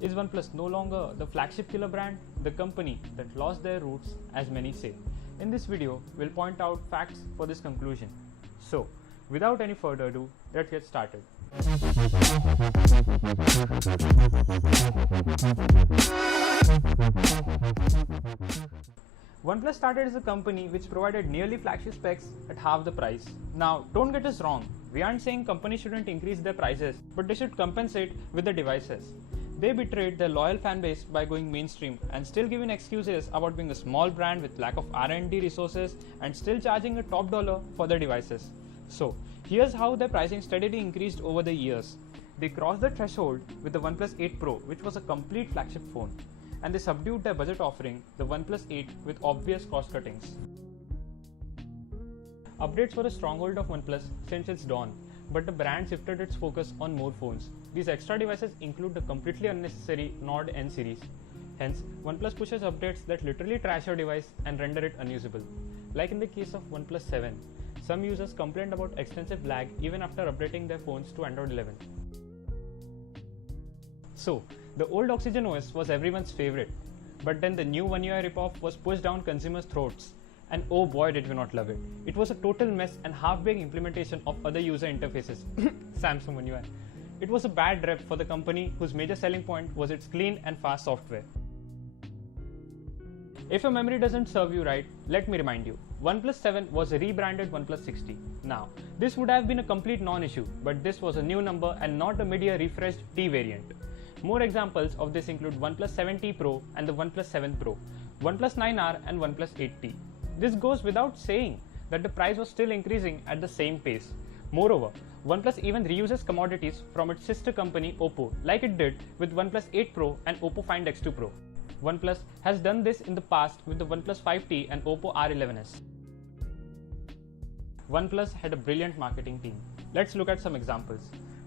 Is OnePlus no longer the flagship killer brand, the company that lost their roots as many say? In this video, we'll point out facts for this conclusion. So, without any further ado, let's get started. OnePlus started as a company which provided nearly flagship specs at half the price. Now, don't get us wrong, we aren't saying companies shouldn't increase their prices, but they should compensate with the devices. They betrayed their loyal fanbase by going mainstream and still giving excuses about being a small brand with lack of R&D resources and still charging a top dollar for their devices. So, here's how their pricing steadily increased over the years. They crossed the threshold with the OnePlus 8 Pro, which was a complete flagship phone, and they subdued their budget offering, the OnePlus 8, with obvious cost cuttings. Updates were a stronghold of OnePlus since its dawn, but the brand shifted its focus on more phones. These extra devices include the completely unnecessary Nord N series. Hence, OnePlus pushes updates that literally trash your device and render it unusable. Like in the case of OnePlus 7, some users complained about extensive lag even after updating their phones to Android 11. So, the old Oxygen OS was everyone's favorite, but then the new One UI ripoff was pushed down consumers' throats. And oh boy, did we not love it. It was a total mess and half-baked implementation of other user interfaces. Samsung One UI. It was a bad rep for the company whose major selling point was its clean and fast software. If your memory doesn't serve you right, let me remind you, OnePlus 7 was a rebranded OnePlus 60. Now, this would have been a complete non-issue, but this was a new number and not a mid-year refreshed T variant. More examples of this include OnePlus 7T Pro and the OnePlus 7 Pro, OnePlus 9R and OnePlus 8T. This goes without saying that the price was still increasing at the same pace. Moreover, OnePlus even reuses commodities from its sister company Oppo, like it did with OnePlus 8 Pro and Oppo Find X2 Pro. OnePlus has done this in the past with the OnePlus 5T and Oppo R11s. OnePlus had a brilliant marketing team. Let's look at some examples.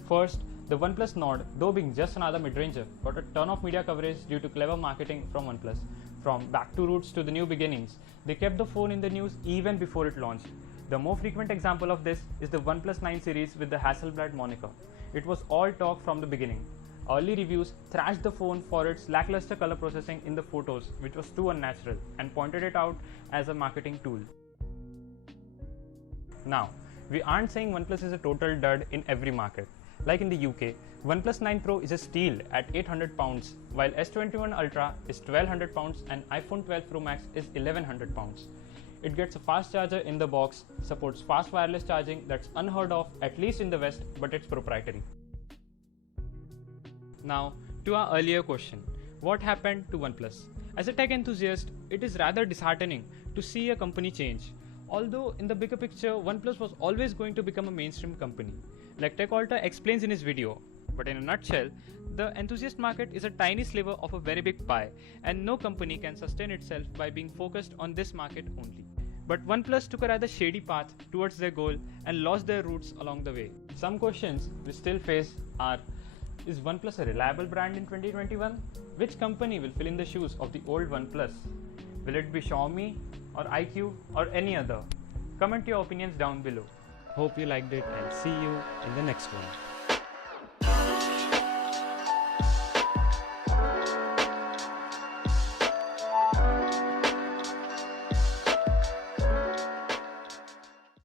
First, the OnePlus Nord, though being just another mid-ranger, got a ton of media coverage due to clever marketing from OnePlus. From back to roots to the new beginnings, they kept the phone in the news even before it launched. The more frequent example of this is the OnePlus 9 series with the Hasselblad moniker. It was all talk from the beginning. Early reviews thrashed the phone for its lackluster color processing in the photos, which was too unnatural, and pointed it out as a marketing tool. Now, we aren't saying OnePlus is a total dud in every market. Like in the UK, OnePlus 9 Pro is a steal at £800, while S21 Ultra is £1200 and iPhone 12 Pro Max is £1100. It gets a fast charger in the box, supports fast wireless charging that's unheard of at least in the West, but it's proprietary. Now, to our earlier question, what happened to OnePlus? As a tech enthusiast, it is rather disheartening to see a company change. Although in the bigger picture, OnePlus was always going to become a mainstream company, like TechAlta explains in his video. But in a nutshell, the enthusiast market is a tiny sliver of a very big pie, and no company can sustain itself by being focused on this market only. But OnePlus took a rather shady path towards their goal and lost their roots along the way. Some questions we still face are: is OnePlus a reliable brand in 2021? Which company will fill in the shoes of the old OnePlus? Will it be Xiaomi or iQOO or any other? Comment your opinions down below. Hope you liked it and see you in the next one.